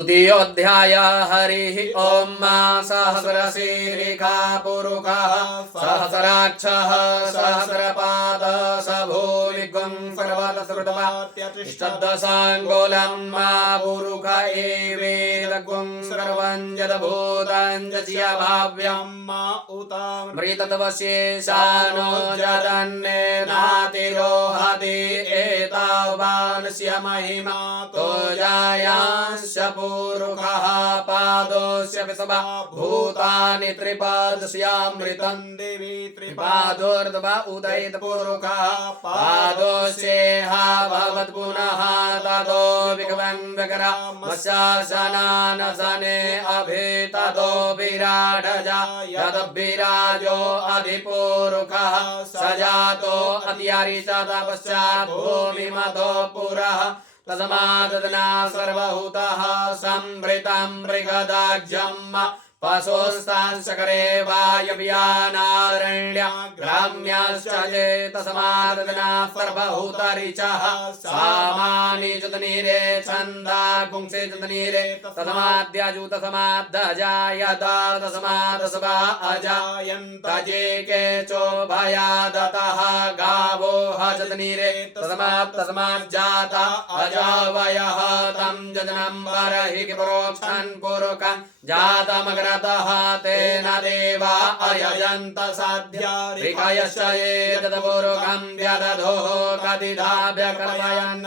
द्वितीयोऽध्याय हरिः ॐ सहस्रशीर्षः पुरुषः सहस्राक्षः सहस्रपादः स भूमिगुं सर्वतश्रुतवात्यतिष्ठद्दशाङ्गुलं मा पुरुष एवेदगुं सर्वं यद्भूतं यस्यभाव्यं मा उत मृतत्वशेषानो जदन्नेनातिरोहति एतावानस्य महिमा तो जायांश पुरुषः पादोऽस्य विषवा भूतानि त्रिपादस्यामृतं देवी त्रिपादोर्ध्व उदयित पुरुषः पादोऽस्येह भवत् पुनः ततो विगवन् विक्रमस्यासनानसने अभिततो विराडजा यद्विराजो अधिपुरुषः स जातो अत्यरिषत पश्चात् भूमिमतो पुरः तस्मादना सर्वभूतः संवृतं मृगदाज्यम् पशुस्तांशकरे वायव्यानारण्य ग्राम्याश्च ये तस्मादना सर्वभूतरिचः सामानि जतनीरे छन्दा गुंसे जतनीरे तस्माद्यजु तस्माद्दजायत तस्मादस्वा अजायन्त ये केचो भयादतः गावो हजतनीरे तस्माज्जाता अजावयः तं जजनं बर्हि प्रोक्षन् पुरुषं जातमग्रतः तेन देवा अयजन्त साध्या ऋषयश्च ये तदपुरुषं व्यदधोः कतिधाभ्यकर्मयन्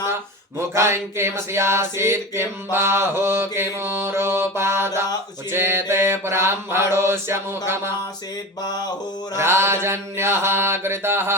मुखं किमस्यासीत् किं बाहो किमोरोपादा उचेते ब्राह्मणोऽस्य मुखमासीत् बाहु राजन्यः कृतः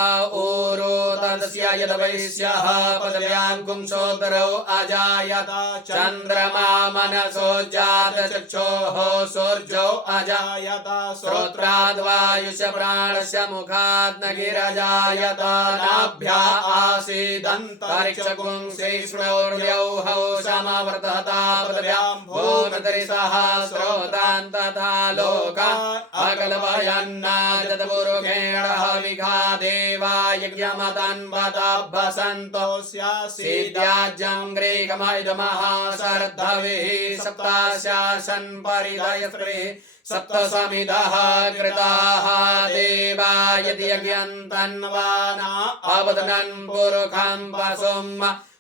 ऊरो तदस्य यद्वैश्यः पदव्यां गुंसोदरौ अजायत चन्द्रमा मनसो जातचक्षोः सूर्यौ अजायत श्रोत्राद्वायुष्य प्राणस्य मुखात् नगिरजायत नाभ्या आसीदन्तरिक्षगुंसे स्मृर्यौहौ समवर्तता पृथिव्यां भूतरिसः स्रोतान् तथा लोकान् अकल्पयन्नाजतपुरुषेण हविषा देवा यज्ञमतन्वतभसन्तो स्यासीद्याज्यं ग्रीकमैदमः शर्धविः सप्ताशासन् परिदयस्त्रिः सप्तसमिदः कृताः देवा यदि यज्ञन्तन्वाना अवदनन् पुरुषं पशुम्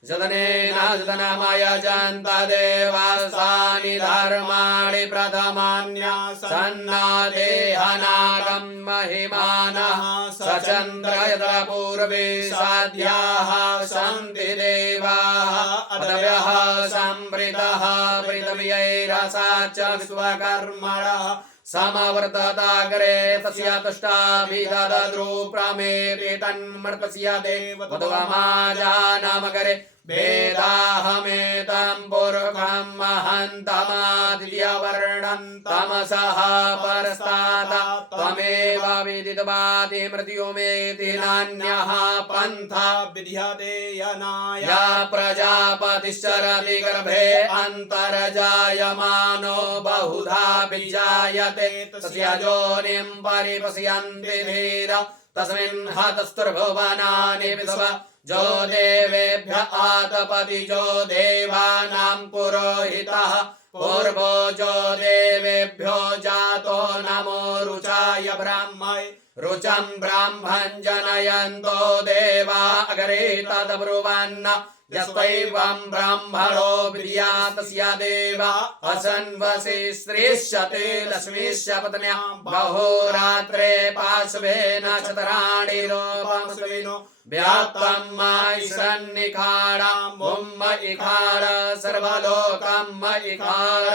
जतनेन जतनमयजन्त देवासानि धर्माणि प्रथमान्यासन्नादेहनागं महिमानः सचन्द्र यत्र पूर्वे साध्याः सन्ति देवाः अदव्यः संवृतः पृथिव्यैरसा च विश्वकर्मणः समवर्तताग्रे तस्य तुष्टाभिदद्रु प्रमेति तन्मर्तस्य देवतवमाजानमगरे वेदाहमेतं पुरुषं महन्तमादित्यवर्णं तमसः परस्तात् त्वमेव विदितवाति मृत्युमेति नान्यः पन्था विद्यते यनाय प्रजापतिश्चरति गर्भे अन्तर्जायमानो बहुधा विजायते तस्य योनिं परिपश्यन्ति धीर तस्मिन् हतस्तुर्भुवनानि विश्व जो देवेभ्य आतपति जो देवानां पुरोहितः पूर्वो जो देवेभ्यो जातो नमो रुचाय ब्राह्मणे रुचं ब्राह्मं जनयन्तो देवा अग्रे तद्ब्रुवन् यस्त्वैवं ब्राह्मणो विद्यात् तस्य देवा असन्वसि स्त्रीश्चते लक्ष्मीश्च पत्न्या बहुरात्रे पार्श्वे नक्षत्राणि लोपमस्विनो व्यात्तं मायिषन्निखारां मुम्म इखार सर्वलोकं इखार